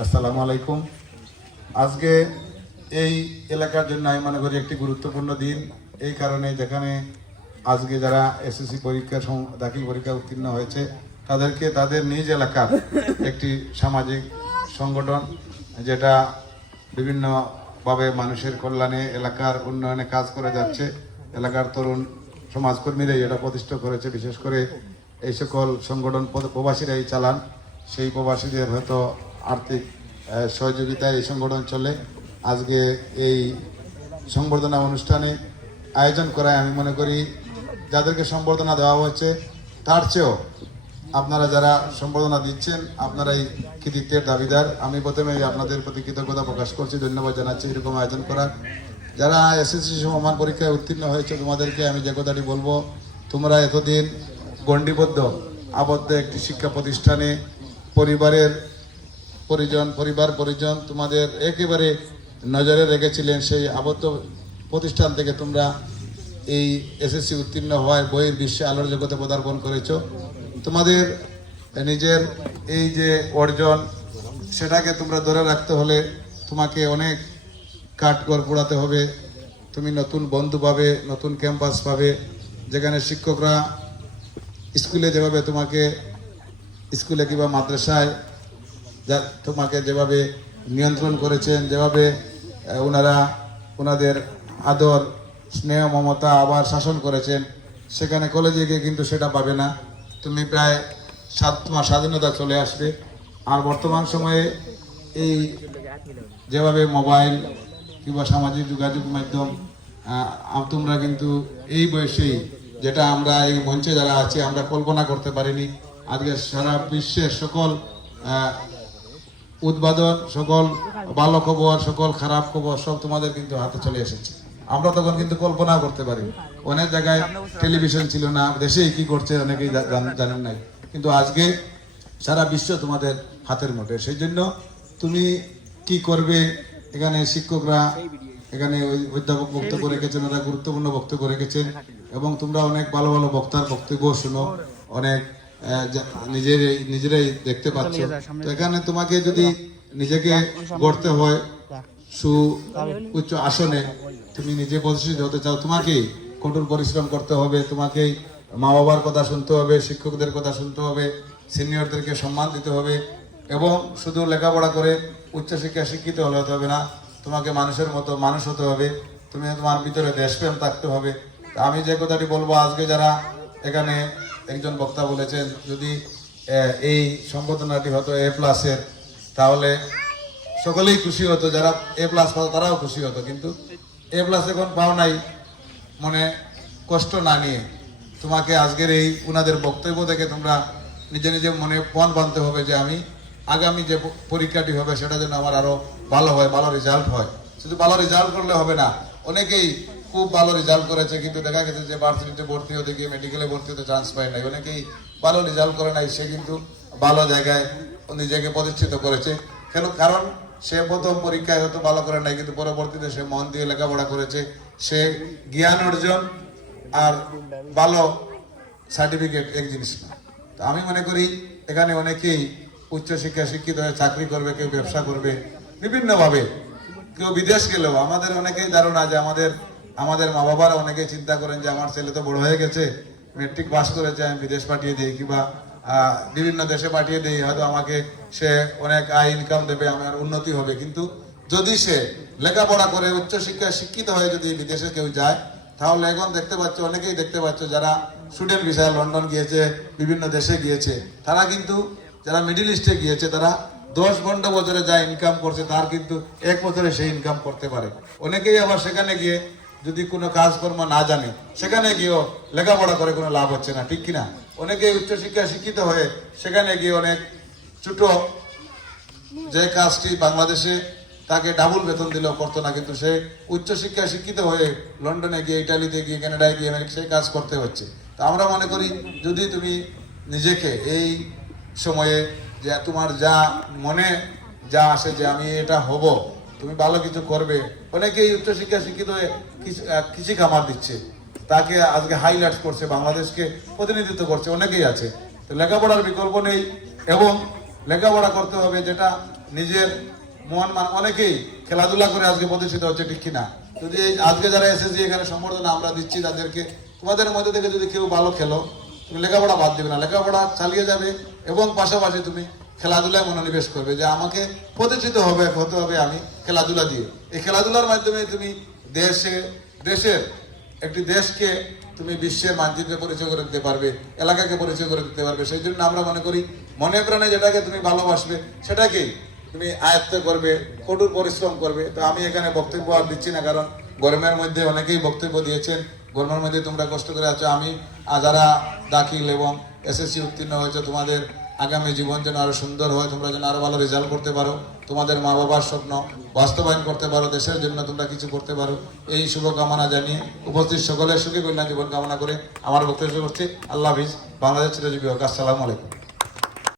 আসসালামু আলাইকুম। আজকে এই এলাকার জন্য আমি মনে করি একটি গুরুত্বপূর্ণ দিন। এই কারণে যেখানে আজকে যারা এসএসসি পরীক্ষা দাখিল পরীক্ষা উত্তীর্ণ হয়েছে, তাদেরকে তাদের নিজ এলাকার একটি সামাজিক সংগঠন, যেটা বিভিন্নভাবে মানুষের কল্যাণে এলাকার উন্নয়নে কাজ করে যাচ্ছে। এলাকার তরুণ সমাজকর্মীরাই এটা প্রতিষ্ঠা করেছে। বিশেষ করে এই সকল সংগঠন প্রবাসীরাই চালান। সেই প্রবাসীদের হয়তো আর্থিক সহযোগিতায় এই সংগঠন চলে। আজকে এই সংবর্ধনা অনুষ্ঠানে আয়োজন করায় আমি মনে করি যাদেরকে সম্বর্ধনা দেওয়া হয়েছে, তার চেয়েও আপনারা যারা সম্বর্ধনা দিচ্ছেন আপনারা এই কৃতিত্বের দাবিদার। আমি প্রথমে আপনাদের প্রতি কৃতজ্ঞতা প্রকাশ করছি, ধন্যবাদ জানাচ্ছি এরকম আয়োজন করার। যারা এসএসসি সমমান পরীক্ষায় উত্তীর্ণ হয়েছে, তোমাদেরকে আমি যে কথাটি বলব, তোমরা এতদিন গণ্ডিবদ্ধ, আবদ্ধ একটি শিক্ষা প্রতিষ্ঠানে পরিবারের পরিজন, পরিবার, পরিজন তোমাদের একেবারে নজরে রেখেছিলেন সেই আবদ্ধ প্রতিষ্ঠান থেকে তোমরা এই এসএসসি উত্তীর্ণ হওয়ায় বইয়ের বিশ্বে আলোর জগতে পদার্পণ করেছ। তোমাদের নিজের এই যে অর্জন, সেটাকে তোমরা ধরে রাখতে হলে তোমাকে অনেক কাঠগড় পোড়াতে হবে। তুমি নতুন বন্ধু পাবে, নতুন ক্যাম্পাস পাবে, যেখানে শিক্ষকরা স্কুলে যেভাবে তোমাকে স্কুলে কিংবা মাদ্রাসায় যা তোমাকে যেভাবে নিয়ন্ত্রণ করেছেন, যেভাবে ওনারা ওনাদের আদর, স্নেহ, মমতা আবার শাসন করেছেন, সেখানে কলেজে গিয়ে কিন্তু সেটা পাবে না। তুমি প্রায় সাত তোমার স্বাধীনতা চলে আসবে। আর বর্তমান সময়ে এই যেভাবে মোবাইল কিংবা সামাজিক যোগাযোগ মাধ্যম তোমরা কিন্তু এই বয়সেই যেটা আমরা এই মঞ্চে যারা আছি, আমরা কল্পনা করতে পারিনি। আজকে সারা বিশ্বের সকল আহ, উদ্বোধন সকল ভালো খবর সকল খারাপ খবর সব তোমাদের কিন্তু হাতে চলে এসেছে। আমরা তখন কিন্তু কল্পনা করতে পারি অনেক জায়গায় টেলিভিশন ছিল না দেশেই কি করছে অনেকেই জানেন নাই। কিন্তু আজকে সারা বিশ্ব তোমাদের হাতের মুঠে সেই জন্য তুমি কি করবে এখানে শিক্ষকরা এখানে ওই অধ্যাপক বক্তব্য রেখেছেন ওরা গুরুত্বপূর্ণ বক্তব্য রেখেছেন এবং তোমরা অনেক ভালো ভালো বক্তার বক্তব্য শুনো। অনেক নিজেরাই নিজেরাই দেখতে পাচ্ছ। তো এখানে তোমাকে যদি নিজেকে গড়তে হয় সু উচ্চ আসনে তুমি নিজে প্রতিষ্ঠিত হতে চাও তোমাকেই কঠোর পরিশ্রম করতে হবে তোমাকেই মা বাবার কথা শুনতে হবে শিক্ষকদের কথা শুনতে হবে সিনিয়রদেরকে সম্মান দিতে হবে এবং শুধু লেখাপড়া করে উচ্চশিক্ষা শিক্ষিত হলে হতে হবে না তোমাকে মানুষের মতো মানুষ হতে হবে তুমি তোমার ভিতরে দেশপ্রেম থাকতে হবে। আমি যে কথাটি বলব আজকে যারা এখানে একজন বক্তা বলেছেন, যদি এই সম্বোধনাটি হতো এ প্লাসের, তাহলে সকলেই খুশি হতো, যারা এ প্লাস পাতো তারাও খুশি হতো, কিন্তু এ প্লাস এখন পাও নাই, মনে কষ্ট না নিয়ে। তোমাকে আজকের এই উনাদের বক্তব্য থেকে তোমরা নিজে নিজে মনে পণ বাঁধতে হবে যে আমি, আগামী যে পরীক্ষাটি হবে সেটা যেন আমার আরও ভালো হয়, ভালো রেজাল্ট হয়। শুধু ভালো রেজাল্ট করলে হবে না, অনেকেই খুব ভালো রেজাল্ট করেছে, কিন্তু দেখা গেছে যে ভার্সিটিতে ভর্তি হতে গিয়ে মেডিকেলে ভর্তি হতে চান্স পায় নাই। অনেকেই ভালো রেজাল্ট করে নাই, সে কিন্তু ভালো জায়গায় নিজেকে প্রতিষ্ঠিত করেছে। কেন? কারণ সে প্রথম পরীক্ষায় হয়তো ভালো করে নাই, কিন্তু পরবর্তীতে সে মন দিয়ে লেখাপড়া করেছে। সে জ্ঞান অর্জন আর ভালো সার্টিফিকেট এক জিনিস। না তো আমি মনে করি, এখানে অনেকেই উচ্চশিক্ষা শিক্ষিত হয়ে চাকরি করবে, কেউ ব্যবসা করবে, বিভিন্নভাবে। কেউ বিদেশ গেলেও, আমাদের অনেকেই ধারণা যে আমাদের আমাদের মা বাবারা অনেকেই চিন্তা করেন যে আমার ছেলে তো বড় হয়ে গেছে মেট্রিক পাস করেছে, আমি বিদেশ পাঠিয়ে দিই কিংবা বিভিন্ন দেশে পাঠিয়ে দিই, হয়তো আমাকে সে অনেক আয় ইনকাম দেবে, আমার উন্নতি হবে। কিন্তু যদি সে লেখাপড়া করে উচ্চশিক্ষায় শিক্ষিত হয়ে যদি বিদেশে কেউ যায়, তাহলে এখন দেখতে পাচ্ছ, অনেকেই দেখতে পাচ্ছ যারা স্টুডেন্ট ভিসায় লন্ডন গিয়েছে, বিভিন্ন দেশে গিয়েছে, তারা কিন্তু যারা মিডিল ইস্টে গিয়েছে, তারা দশ ঘণ্টা বছরে যা ইনকাম করছে, তার কিন্তু এক বছরে সে ইনকাম করতে পারে। অনেকেই আবার সেখানে গিয়ে যদি কোনো কাজকর্ম না জানে, সেখানে গিয়েও লেখাপড়া করে কোনো লাভ হচ্ছে না, ঠিক কিনা অনেকেই উচ্চশিক্ষা শিক্ষিত হয়ে সেখানে গিয়ে অনেক ছোট যে কাজটি বাংলাদেশে তাকে ডাবল বেতন দিলেও করতো না, কিন্তু সে উচ্চশিক্ষায় শিক্ষিত হয়ে লন্ডনে গিয়ে, ইটালিতে গিয়ে, কানাডায় গিয়ে সেই কাজ করতে হচ্ছে। তা আমরা মনে করি, যদি তুমি নিজেকে এই সময়ে যে তোমার যা মনে, যা আসে যে আমি এটা হব তুমি ভালো কিছু করবে। অনেকেই উচ্চশিক্ষা শিক্ষিত হয়ে কৃষি- খামার দিচ্ছে। তাকে আজকে হাইলাইট করছে, বাংলাদেশকে প্রতিনিধিত্ব করছে, অনেকেই আছে। তো লেখাপড়ার বিকল্প নেই এবং লেখাপড়া করতে হবে যেটা নিজের মন, মান অনেকেই খেলাধুলা করে আজকে প্রতিষ্ঠিত হচ্ছে, ঠিক কিনা? যদি আজকে যারা এসেছে এখানে সম্বর্ধনা আমরা দিচ্ছি তাদেরকে, তোমাদের মধ্যে থেকে যদি কেউ ভালো খেলো, তুমি লেখাপড়া বাদ দেবে না। লেখাপড়া চালিয়ে যাবে এবং পাশাপাশি তুমি খেলাধুলায় মনোনিবেশ করবে, যে আমাকে প্রতিষ্ঠিত হবে, হতে হবে আমি খেলাধুলা দিয়ে। এই খেলাধুলার মাধ্যমে তুমি দেশে, দেশের একটি দেশকে তুমি বিশ্বের মানচিত্রে পরিচয় করে দিতে পারবে, এলাকাকে পরিচয় করে দিতে পারবে। সেই জন্য আমরা মনে করি, মনে প্রাণে যেটাকে তুমি ভালোবাসবে, সেটাকেই তুমি আয়ত্ত করবে, কঠোর পরিশ্রম করবে। তো আমি এখানে বক্তব্য আর দিচ্ছি না, কারণ গরমের মধ্যে অনেকেই বক্তব্য দিয়েছেন, গরমের মধ্যে তোমরা কষ্ট করে আছো। আমি যারা দাখিল এবং এসএসসি উত্তীর্ণ হয়েছে, তোমাদের আগামী জীবন যেন আরও সুন্দর হয়, তোমরা যেন আরও ভালো রেজাল্ট করতে পারো। তোমাদের মা বাবার স্বপ্ন বাস্তবায়ন করতে পারো, দেশের জন্য তোমরা কিছু করতে পারো। এই শুভকামনা জানিয়ে উপস্থিত সকলের সুখী কল্যাণ জীবন কামনা করে আমার বক্তব্য করছি। আল্লাহ হাফিজ, বাংলাদেশ চিরজীবী হোক। আসসালামু আলাইকুম।